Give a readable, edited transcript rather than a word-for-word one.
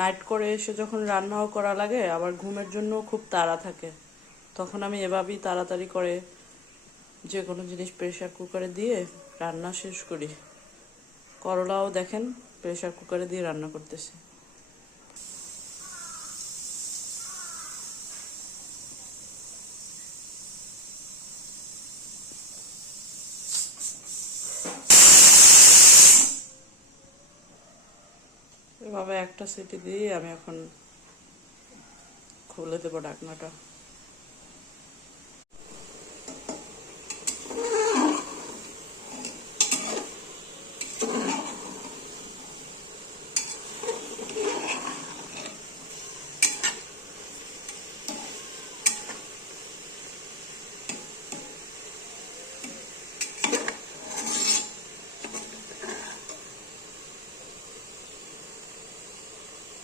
Night করে এসে যখন রান্নাও করা লাগে, আবার ঘুমের জন্য খুব তাড়া থাকে, তখন আমি এভাবেই তাড়াতাড়ি করে যে কোনো জিনিস প্রেসার কুকারে দিয়ে রান্না শেষ করি। করলাও দেখেন প্রেসার কুকারে দিয়ে রান্না করতেছি। এভাবে একটা সিটি দিয়ে আমি এখন খুলে দেবো ঢাকনাটা।